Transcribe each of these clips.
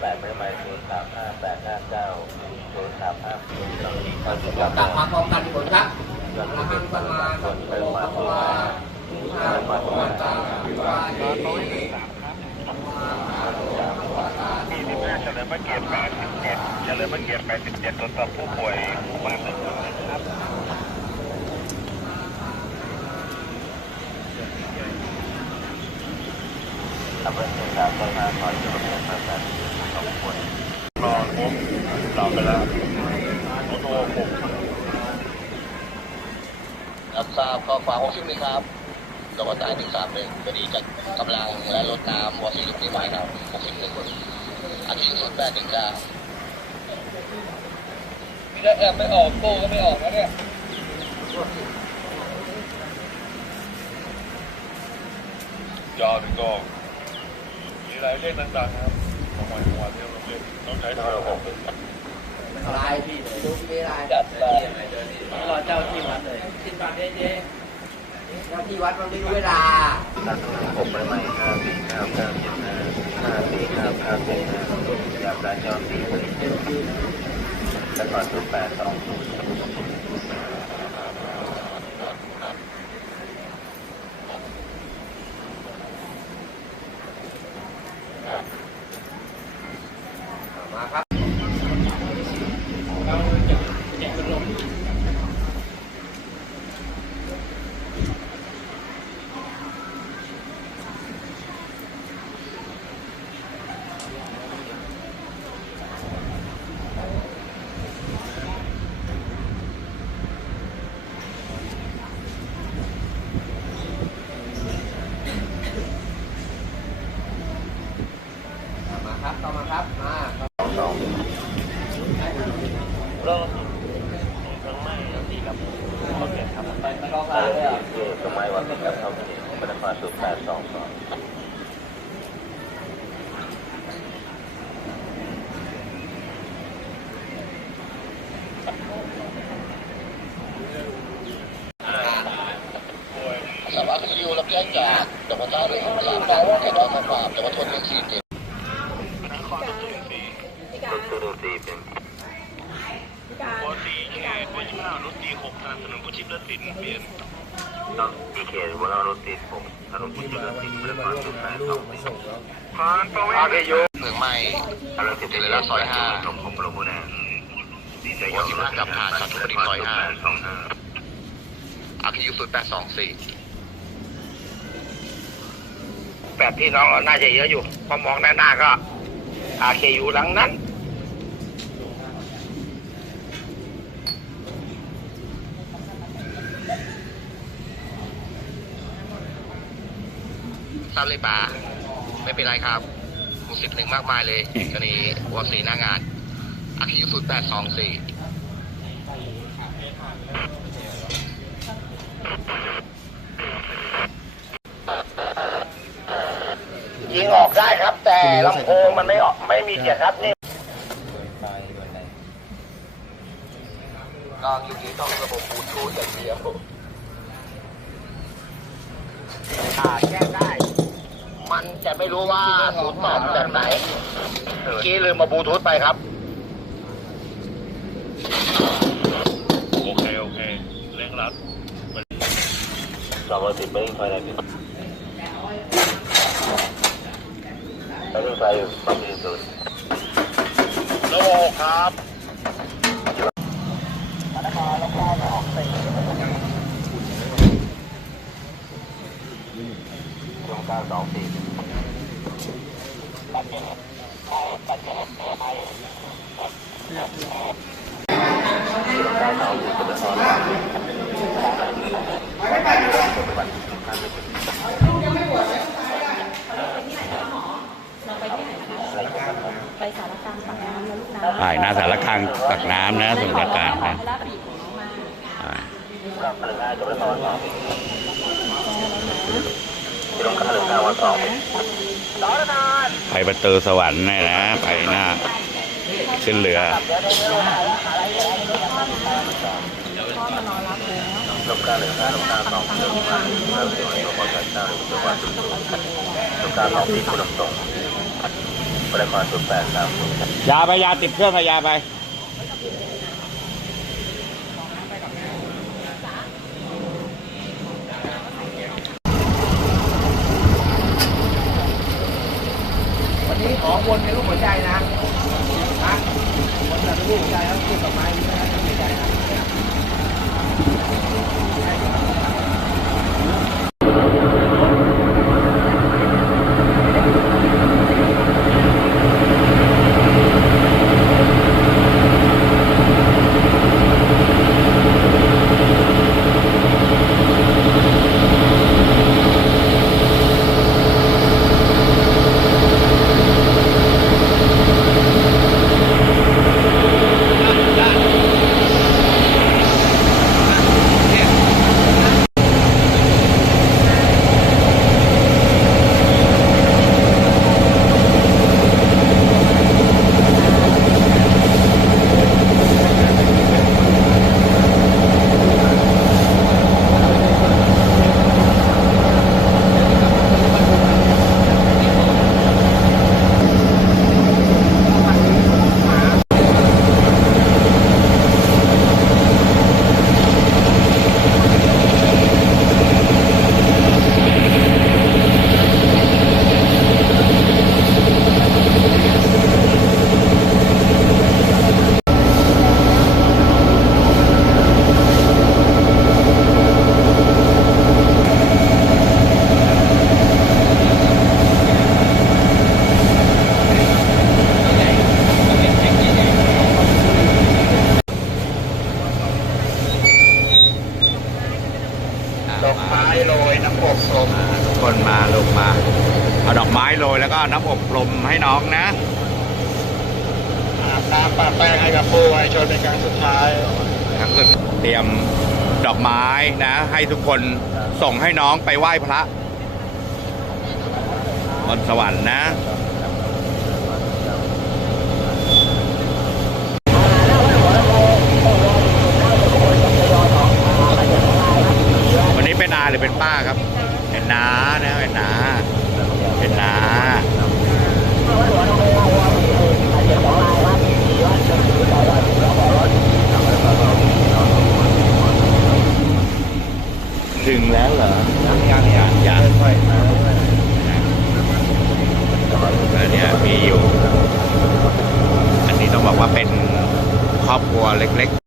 แปดไม่ไม่ศูนย์สามห้าแปดห้าเก้าศูนย์สามห้าศูนย์สองสี่ห้าสิบกลับมาพร้อมกันทุกคนครับยัอะงระไม่หัเป็นงคสันมมาบางคสัมนพุทเป็นโธมาอะตัวระหังสัมมาสัมพุทธะวิวาเทที่สิบห้าเฉลิมพระเกียรติ87เฉลิมพระเกียรติ87ตรวจสอบผู้ป่วยบ้านหนึ่งนะครับำเภอเชียงดาวไปมาคอยจะเป็นมาแปดสองคนนอนครบเราไปแล้วโอ้โหผมรับทราบข้อความ60นี่ครับจังหวัดใต้131คดีจัดกำลังและรถน้ำวอสีลูกนี้ไม้ครับ61คนอาทิตย์สุด8ถึง9พี่ได้แอบไม่ออกโก้ก็ไม่ออกนะเนี่ยยอดก็ มีอะไรเล่นต่างๆครับของหม่ของวันที่เราเล่นต้องใช้ทางระบบลายพี่ดูที่ลายจัดไปรอเจ้าที่วัดเลยกินบัตรเจ๊เจ้าที่วัดมันไม่รู้เวลาตั้งหกไม่ไม่ห้าสี่ห้าเก้าเจ็ดห้าห้าสี่ห้าห้าเจ็ดห้าอยากได้ยอดสี่หมื่นเจ็ดแล้วก่อนศูนย์แปดสองศูนย์ มาครับ มาครับต่อมาครับ มาครับ สองสอง เริ่มเครื่องไหม้สีกับโอเคครับ ไปไม่ต้อง เลขที่สมัยวันนี้กับเขาที่เป็นมาศูนย์แปดสองสอง สำหรับคิวรับแจ้งจากจังหวัดใต้เลยสามดาวแก่ดอยข้อความจังหวัดทนบุรีเจ็ด ศูนย์สี่เป็น วอสีเขตวัชิระรถตีหกสนับสนุนผู้ชิบเลือดสินเปลี่ยน ต้องดีเควันเรารถติดผมถนนพุทธเจริญติดเป็นมาศูนย์แปดสองผ่านประเวอาณเกยุเมืองใหม่ถนนติดเลยละซอยห้าผมผมประมูลนะดีใจยอมรับกับผ่านสองห้าอาคิวสุดแปดสองสี่แปดพี่น้องเราน่าจะเยอะอยู่ พอมองด้านหน้าก็อาเคอยู่หลังนั้น ทราบเลยป่า ไม่เป็นไรครับหกสิบหนึ่งมากมายเลยกรณีวอสีหน้างานอาคิวสุดแปดสองสี่ยิงออกได้ครับ แต่ลำโพงมันไม่ออกไม่มีเสียงครับนี่กลางอยู่ที่ต้องระบบบลูทูธอย่างเดียวอ่าแจ้งได้ มันจะไม่รู้ว่าศูนย์ตอบแบบไหนเมื่อกี้ลืมมาบลูทูธไปครับ โอเค โอเคเร่งรัดสองร้อยสิบไม่ไฟอะไรเป็นแล้วเป็นไฟบางทีศูนย์โลครับ สองเก้าสองสี่เก้าสองสี่เป็นออน ไป็นวันที่ท่านไม่ถึงไปสารกลางปากน้ำนะลูกนะใช่หน้าสารคลังตักน้ำนะสมุทรปราการนะพระปีกของน้องมาอ่าก็พลังงานจะไม่นอนหรกที่ต้องการเรื่องงานวันสองไปประตูสวรรค์เนี่นะ ไปหน้าขึ้นเรือพ่อมานอนรับแล้วต้องยาไป วนเป็นรูปหัวใจนะนะวนเป็นรูปหัวใจแล้วคือต่อไม้นี่นะหัวใจนะ อกไม้โรยน้ำอบศพทุกคนมาลงมา เอาดอกไม้โรยแล้วก็น้ำอบรมให้น้องนะอาบน้ำปะแป้งให้กับผู้ไว้ชนเป็นครั้งสุดท้ายทั้งสุดเตรียมดอกไม้นะ ให้ทุกคนส่งให้น้องไปไหว้พระบนสวรรค์นะ วันนี้เป็นอา หรือเป็นป้าครับ เป็นน้านะเป็นน้าเป็นน้าถึงแล้วเหรอยังยังยังยังแล้วเนี่ยมีอยู่ อันนี้ต้องบอกว่าเป็นครอบครัวเล็กๆ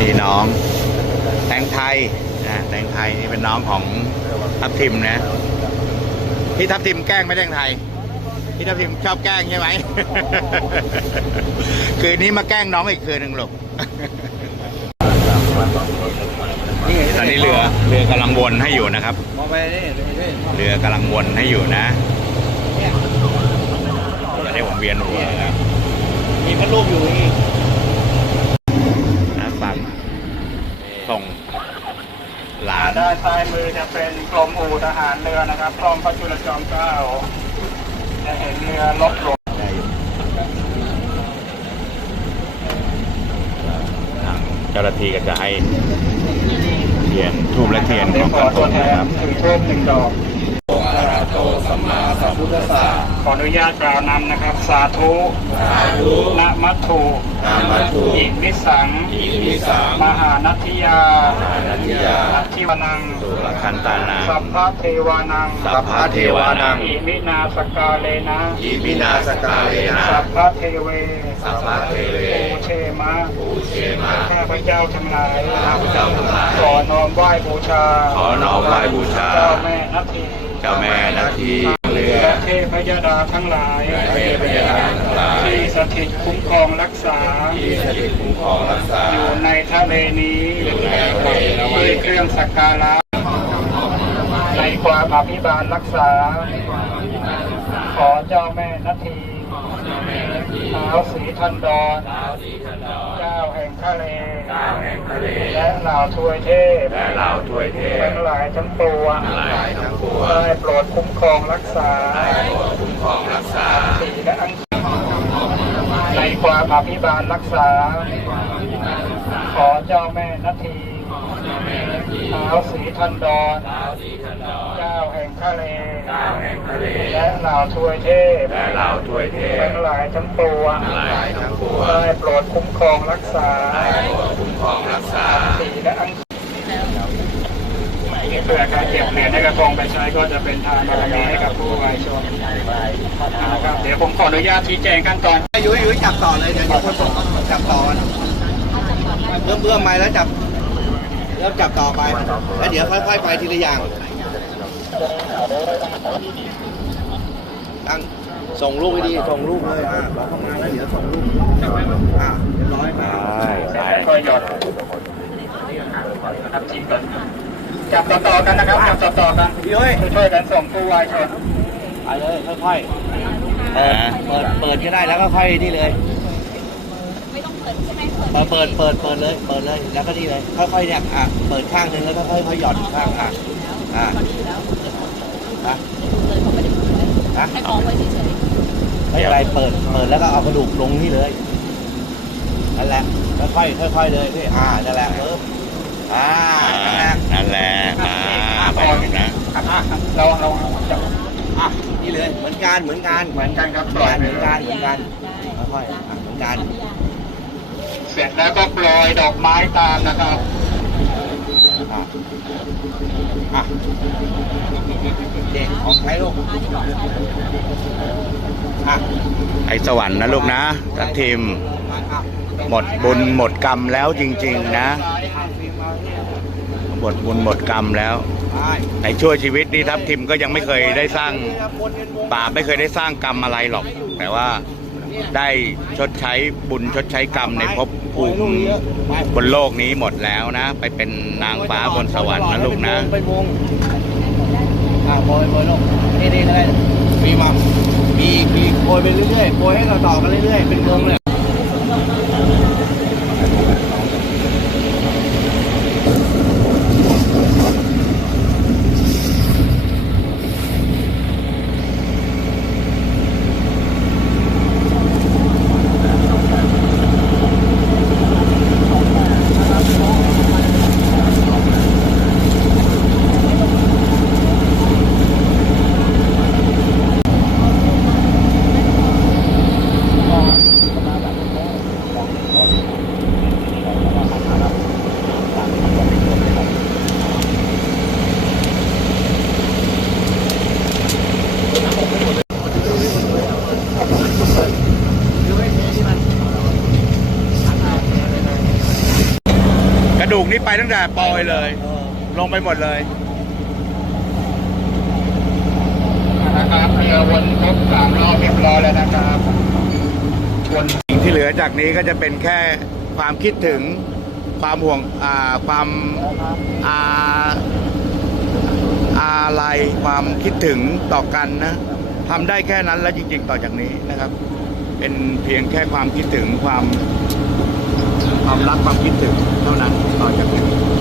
นี่น้อง แตงไทยนะแตงไทยนี่เป็นน้องของ ทัพทิมนะพี่ทัพทิมแกล้งไหม่แตงไทยพี่ทัพทิมชอบแกล้งใช่ไหม คืนนี้มาแกล้งน้องอีกคืนหนึ่งลูกตอนนี้เรือเรือกำลังวนให้อยู่นะครับมองไปนี่นี่เรือกำลังวนให้อยู่นะตอนนี้ผมเวียนหัวแล้วมีพัดลมอยู่อีกนะฟังส่งหลาน ด้าน ซ้ายมือจะเป็นกรมอู่ทหารเรือนะครับพร้อมพระจุลจอมเกล้าจะเห็นเรือลบหลวงเจ้าหน้าที่ก็จะให้เทียนทูบและเทียนของกอระทตัวงนะครับถึงทูบหนึ่งดอก ราโตสัมมาสุตัสสังขออนุญาตกล่าวนำนะครับ สาธุนะมัตถุอิมิสังอิมิสัง มหานัตถิยานัตถิวนังสุรคันตานาสัพพะเทวานัง สัพพะเทวานัง อิมินาสกาเลนะ อิมินาสกาเลนะ สัพพะเทเว สัพพะเทเวปูเชมะปูเชมาข้าพเจ้าทั้งหลาย ข้าพเจ้าทั้งหลาย ขอน้อมไหว้บูชา ขอน้อมไหว้บูชา เจ้าแม่นาทีเจ้าแม่นาทีเรือและเทพยดาทั้งหลาย เทพยดาทั้งหลายที่สถิตคุ้มครองรักษา ที่สถิตคุ้มครองรักษา อยู่ในทะเลนี้อยู่ในทะเลนี้ด้วยเครื่องสักการะในความอภิบาลรักษา ขอเจ้าแม่นาที ท้าวสีทันดรเจ้าแห่งทะเลและเหล่าทวยเทพและเหล่าถวยเทพทั้งหลายทั้งปวงหลายทั้งปวงได้โปรดคุ้มครองรักษาได้โปรดคุ้มครองรักษาสีและอังคในความอภิบาลรักษา ขอเจ้าแม่นาทีท้าวสีทันดรเจ้าแห่งทะเล และเหล่าทวยเทพทั้งหลายทั้งปวงได้โปรดคุ้มครองรักษาสีและอังเพื่อการเก็บเหรียญในกระทงไปใช้ก็จะเป็นทางบารมีให้กับผู้วายชนนะครับเดี๋ยวผมขออนุญาตชี้แจงขั้นตอนยุ้ยยุ้ยจับต่อเลยเดี๋ยวเดี๋ยวคนส่งจับต่อกันเริ่มเริ่มไปแล้วจับเริ่มจับต่อไปแล้วเดี๋ยวค่อยๆไปทีละอย่าง ตั้งส่งลูกให้ดีส่งลูกเลยอะเราเข้ามาแล้วเดี๋ยวส่งลูกอะเรียบร้อยไปค่อยหยอดนับทีก่อนจับต่อๆกันนะครับจับต่อๆกันพี่ยุ้ยช่วยๆกันส่งผู้วายชนไปเลยค่อยๆเปิดเปิดเปิดก็ได้แล้วก็ค่อยนี่เลยไม่ต้องเปิดใช่ไหมเปิดเปิดเปิดเปิดเปิดเลย เปิดเลย แล้วก็นี่เลย ค่อยๆเนี่ยอะ เปิดข้างหนึ่งแล้วก็ค่อยๆหย่อนอีกข้างอะ อะตอ นนี้อยู่แล้วอะเลยเขาไม่ได้พูดเลยอะให้กองไว้เฉยไม่เป็นไรเปิดเปิดแล้วก็เอากระดูกลงนี่เลยนั่นแหละค่อยๆค่อยๆเลยพี่อ่านั่นแหละเอออ่านั่นแหละนั่นแหละอ่าไปลูกนะเราเราจับอะนี่เลยเหมือนกันเหมือนกันเหมือนกันครับเหปล่อยมือนกันเหมือนกันค่อยๆอะเหมือนกัน เสร็จแล้วก็โปรยดอกไม้ตามนะครับอะอะ เด็กของใช้ลูกอะไอ้สวรรค์นะลูกนะทัพทีม หมดบุญหมดกรรมแล้วจริง ๆ นะ หมดบุญหมดกรรมแล้วในช่วชีวิตนี้ทัพทิมก็ยังไม่เคยได้สร้างบาปไม่เคยได้สร้างกรรมอะไรหรอก แต่ว่าได้ชดใช้บุญชดใช้กรรมในภพภูมิบนโลกนี้หมดแล้วนะ ไปเป็นนางฟ้าบนสวรรค์นะลูกนะ โปรยโปรยลงนี่นี่เลยมีมามีมีโปรยไปเรื่อยๆโปรยให้เราต่อกันเรื่อยๆเป็นวงเลย กระดูกนี้ ไปตั้งแต่ปอยเลย ลงไปหมดเลยนะครับเรือวนครบสามรอบเรียบร้อยแล้วนะครับวนสิ่งที่เหลือจากนี้ก็จะเป็นแค่ความคิดถึงความห่วงอ่าความอาอะไรความคิดถึงต่อกันนะทำได้แค่นั้นแล้วจริง ๆ ต่อจากนี้นะครับ เป็นเพียงแค่ความคิดถึงความ ความรักความคิดถึงเท่านั้นต่อจากนี้